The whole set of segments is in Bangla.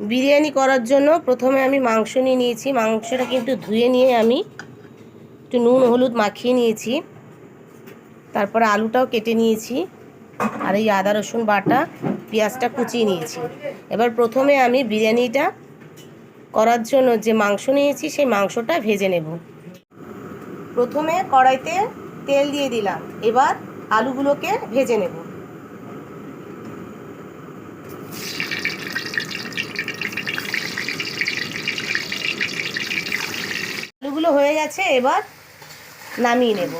বিরিয়ানি করার জন্য প্রথমে আমি মাংস নিয়ে নিয়েছি। মাংসটা কিন্তু ধুয়ে নিয়ে আমি একটু নুন, হলুদ মাখিয়ে নিয়েছি। তারপরে আলুটাও কেটে নিয়েছি আর এই আদা, রসুন বাটা, পেঁয়াজটা কুচিয়ে নিয়েছি। এবার প্রথমে আমি বিরিয়ানিটা করার জন্য যে মাংস নিয়েছি, সেই মাংসটা ভেজে নেব। প্রথমে কড়াইতে তেল দিয়ে দিলাম। এবার আলুগুলোকে ভেজে নেব। আলুগুলো হয়ে গেছে এবার নামিয়ে নেব।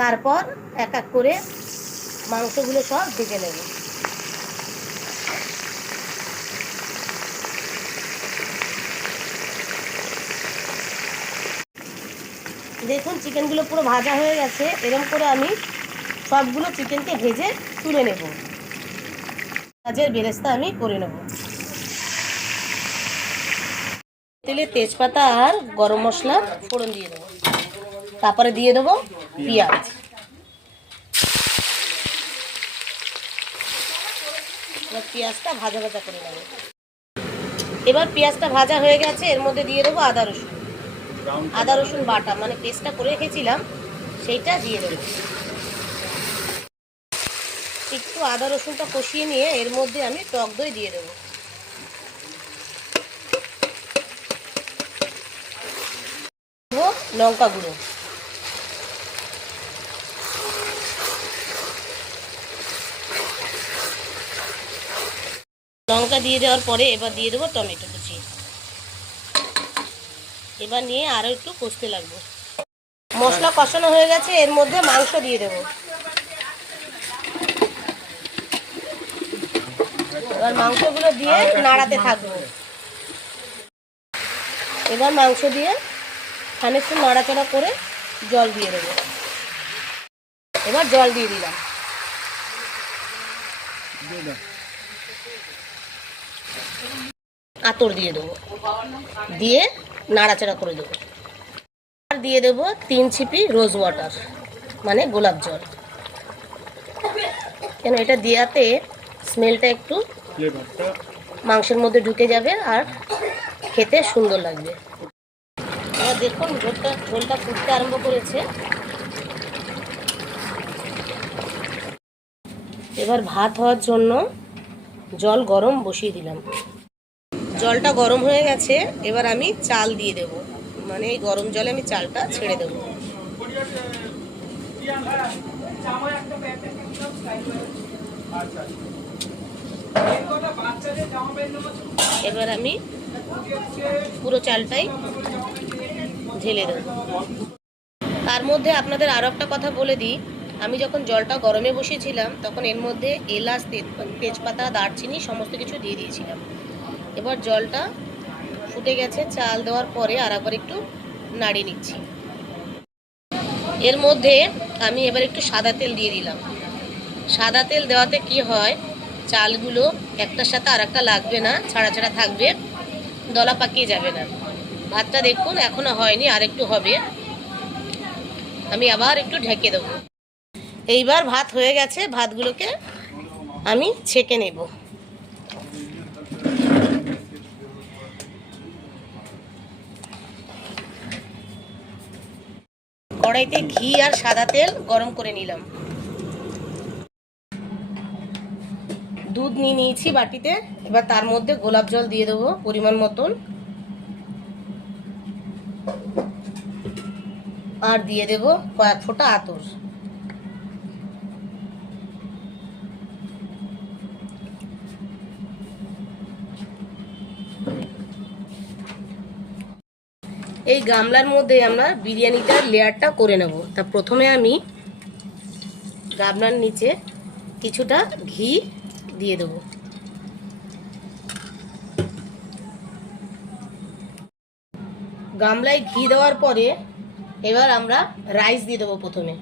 তারপর এক এক করে মাংসগুলো সব ভেজে নেব। দেখুন, চিকেনগুলো পুরো ভাজা হয়ে গেছে। এরকম করে আমি সবগুলো চিকেনকে ভেজে তুলে নেব। কাজের বেরেস্তা আমি করে নেব। তেলে তেজপাতা আর গরম মশলা ফোড়ন দিয়ে দেবো। তারপরে দিয়ে দেবো পেঁয়াজ। এবার পেঁয়াজটা ভাজা ভাজা করে নেব। এবার পেঁয়াজটা ভাজা হয়ে গেছে, এর মধ্যে দিয়ে দেবো আদা রসুন। আদা রসুন বাটা মানে পেস্টটা করে রেখেছিলাম, সেইটা দিয়ে দেবো। একটু আদা রসুনটা কষিয়ে নিয়ে এর মধ্যে আমি টক দই দিয়ে দেবো। লঙ্কা গুঁড়ো। লঙ্কা দিয়ে দেওয়ার পরে এবার দিয়ে দেবো টমেটো। এবার নিয়ে আরও একটু কষতে লাগবো। মশলা কষানো হয়ে গেছে, এর মধ্যে মাংস দিয়ে দেবো। এবার মাংসগুলো দিয়ে নাড়াতে থাকব। এবার মাংস দিয়ে খানিকটু নাড়াচাড়া করে জল দিয়ে দেবো। এবার জল দিয়ে দিলাম। আতর দিয়ে দেবো। দিয়ে নাড়াচাড়া করে দেবো। আর দিয়ে দেবো তিন ছিপি রোজ ওয়াটার মানে গোলাপ জল। কেন এটা দেওয়াতে স্মেলটা একটু মাংসের মধ্যে ঢুকে যাবে আর খেতে সুন্দর লাগবে। দেখুন ঝোলটা ঝোলটা ফুটতে আরম্ভ করেছে। এবার ভাত হওয়ার জন্য জল গরম বসিয়ে দিলাম। জলটা গরম হয়ে গেছে, এবার আমি চাল দিয়ে দেব। মানে এই গরম জলে আমি চালটা ছেড়ে দেব। এবার আমি পুরো চালটাই ঢেলে দেব। তার মধ্যে আপনাদের আরও একটা কথা বলে দিই। আমি যখন জলটা গরমে বসিয়েছিলাম, তখন এর মধ্যে এলাচ, তেজ- তেজপাতা, দারচিনি সমস্ত কিছু দিয়ে দিয়েছিলাম। এবার জলটা ফুটে গেছে, চাল দেওয়ার পরে আর একবার একটু নাড়িয়ে নিচ্ছি। এর মধ্যে আমি এবার একটু সাদা তেল দিয়ে দিলাম। সাদা তেল দেওয়াতে কি হয়, চালগুলো একটার সাথে আর একটা লাগবে না, ছাড়া ছাড়া থাকবে, দলা পাকিয়ে যাবে না। ভাতটা দেখুন, এখনও হয়নি, আর একটু হবে। আমি আবার একটু ঢেকে দেবো। এইবার ভাত হয়ে গেছে, ভাতগুলোকে আমি ছেঁকে নেব। কড়াইতে ঘি আর সাদা তেল গরম করে নিলাম। দুধ নিয়ে নিয়েছি বাটিতে। এবার তার মধ্যে গোলাপ জল দিয়ে দেবো পরিমাণ মতন। আর দিয়ে দেবো কয়েক ফোঁটা আতর। এই গামলার মধ্যে আমরা বিরিয়ানিটার লেয়ারটা করে নেব। তা প্রথমে আমি গামলার নিচে কিছুটা ঘি দিয়ে দেব। গামলায় ঘি দেওয়ার পরে এবার আমরা রাইস দিয়ে দেবো প্রথমে।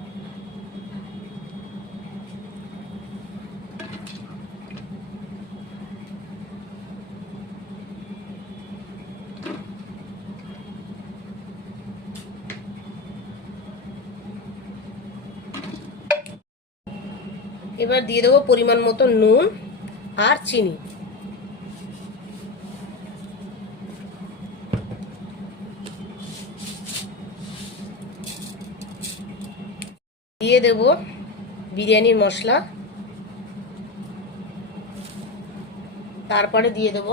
এবার দিয়ে দেবো পরিমাণ মতো নুন আর চিনি। দিয়ে দেব বিরিয়ানির মশলা। তারপরে দিয়ে দেব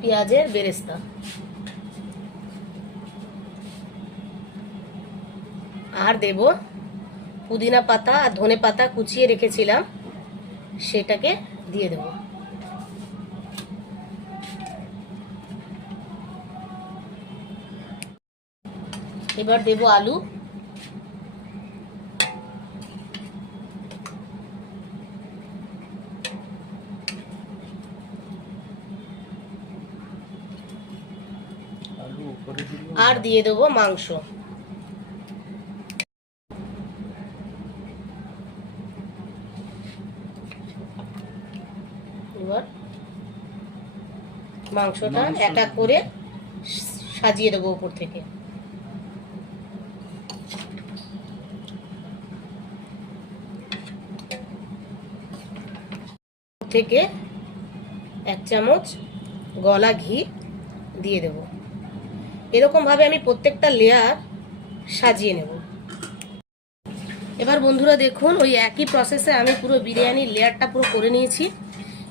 পেঁয়াজের বেরেস্তা। আর দেব পুদিনা পাতা আর ধনে পাতা কুচিয়ে রেখেছিলাম সেটাকে দিয়ে দেব। এবার দেব আলু। আর দিয়ে দেবো মাংস এবার মাংসটা মাংস। এক এক করে সাজিয়ে দেবো উপর থেকে। থেকে এক চামচ গলা ঘি দিয়ে দেবো। এরকমভাবে আমি প্রত্যেকটা লেয়ার সাজিয়ে নেব। এবার বন্ধুরা দেখুন, ওই একই প্রসেসে আমি পুরো বিরিয়ানির লেয়ারটা পুরো করে নিয়েছি।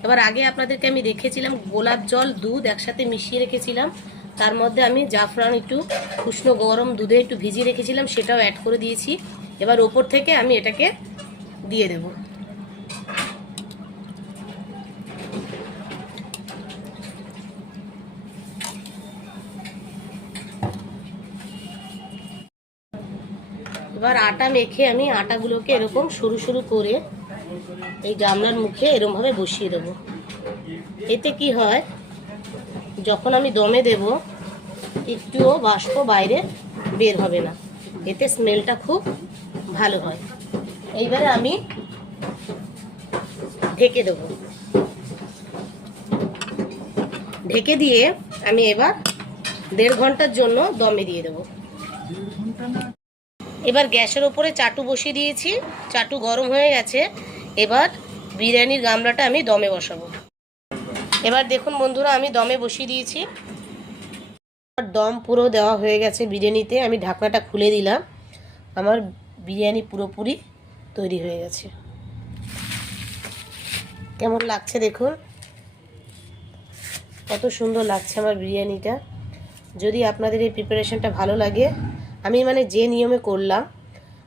এবার আগে আপনাদেরকে আমি রেখেছিলাম গোলাপ জল, দুধ একসাথে মিশিয়ে রেখেছিলাম। তার মধ্যে আমি জাফরান একটু উষ্ণ গরম দুধে একটু ভিজিয়ে রেখেছিলাম, সেটাও অ্যাড করে দিয়েছি। এবার ওপর থেকে আমি এটাকে দিয়ে দেবো। এবার আটা মেখে আমি আটাগুলোকে এরকম সরু সরু করে এই গামলার মুখে এরমভাবে বসিয়ে দেবো। এতে কি হয়, যখন আমি দমে দেব, একটুও বাষ্প বাইরে বের হবে না। এতে স্মেলটা খুব ভালো হয়। এইবারে আমি ঢেকে দেব। ঢেকে দিয়ে আমি এবার দেড় ঘণ্টার জন্য দমে দিয়ে দেবো। এবার গ্যাসের ওপরে চাটু বসিয়ে দিয়েছি। চাটু গরম হয়ে গেছে। এবার বিরিয়ানির গামলাটা আমি দমে বসাবো। এবার দেখুন বন্ধুরা, আমি দমে বসিয়ে দিয়েছি। দম পুরো দেওয়া হয়ে গেছে বিরিয়ানিতে, আমি ঢাকনাটা খুলে দিলাম। আমার বিরিয়ানি পুরোপুরি তৈরি হয়ে গেছে। কেমন লাগছে দেখুন? কত সুন্দর লাগছে আমার বিরিয়ানিটা। যদি আপনাদের এই প্রিপারেশনটা ভালো লাগে, আমি মানে যে নিয়মে করলাম,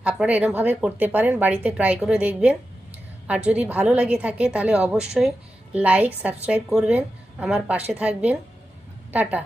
আপনারা এরমভাবে করতে পারেন, বাড়িতে ট্রাই করে দেখবেন। আর যদি ভালো লাগে থাকে তাহলে অবশ্যই লাইক সাবস্ক্রাইব করবেন। আমার পাশে থাকবেন। টাটা।